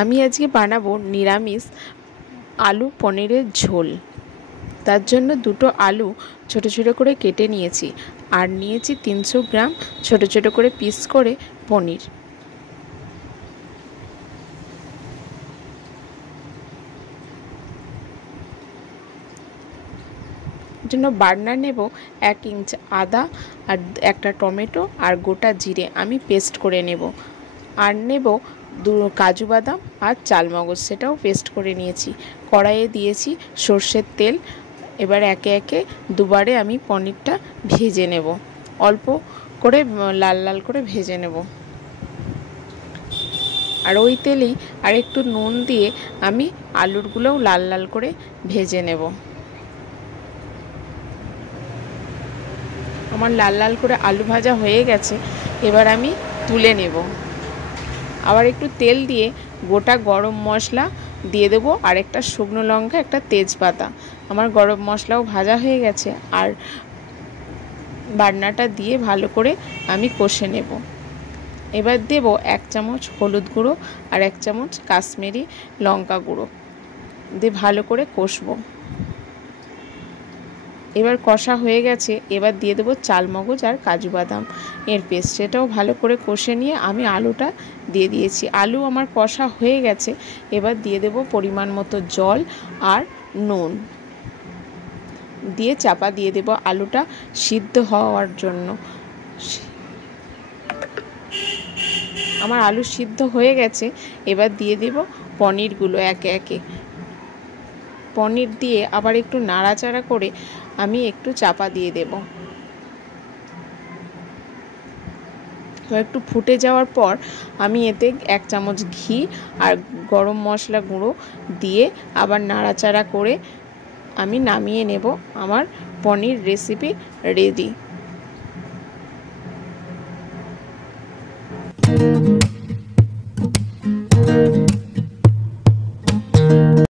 আমি আজকে বানাবো নিরামিষ আলু পনিরের ঝোল। তার জন্য দুটো আলু ছোট ছোট করে কেটে নিয়েছি আর নিয়েছি 300 গ্রাম ছোট ছোট করে পিস করে পনির। জন্য বাটনা নেব 1 ইঞ্চ আদা আর একটা টমেটো আর গোটা জিরে আমি পেস্ট করে নেব। আর নেব কাজু বাদাম আর চালমগজ, সেটাও পেস্ট করে নিয়েছি। কড়াইয়ে দিয়েছি সর্ষের তেল। এবার একে একে দুবারে আমি পনিরটা ভেজে নেব, অল্প করে লাল লাল করে ভেজে নেব। আর ওই তেলেই আর একটু নুন দিয়ে আমি আলুরগুলোও লাল লাল করে ভেজে নেব। আমার লাল লাল করে আলু ভাজা হয়ে গেছে, এবার আমি তুলে নেব। আবার একটু তেল দিয়ে গোটা গরম মশলা দিয়ে দেবো আর একটা শুকনো লঙ্কা, একটা তেজপাতা। আমার গরম মশলাও ভাজা হয়ে গেছে আর বাটনাটা দিয়ে ভালো করে আমি কষে নেব। এবার দেব 1 চামচ হলুদ গুঁড়ো আর 1 চামচ কাশ্মীরি লঙ্কা গুঁড়ো দিয়ে ভালো করে কষবো। এবার কষা হয়ে গেছে, এবার দিয়ে দেবো চালমগজ আর কাজু বাদাম এর পেস্ট, সেটাও ভালো করে কষে নিয়ে আমি আলুটা দিয়ে দিয়েছি। আলু আমার কষা হয়ে গেছে, এবার দিয়ে দেবো পরিমাণ মতো জল আর নুন দিয়ে চাপা দিয়ে দেবো আলুটা সিদ্ধ হওয়ার জন্য। আমার আলু সিদ্ধ হয়ে গেছে, এবার দিয়ে দেব পনিরগুলো একে একে। পনির দিয়ে আবার একটু নাড়াচাড়া করে আমি একটু চাপা দিয়ে দেব। একটু ফুটে যাওয়ার পর আমি এতে 1 চামচ ঘি আর গরম মশলা গুঁড়ো দিয়ে আবার নাড়াচাড়া করে আমি নামিয়ে নেব। আমার পনির রেসিপি রেডি।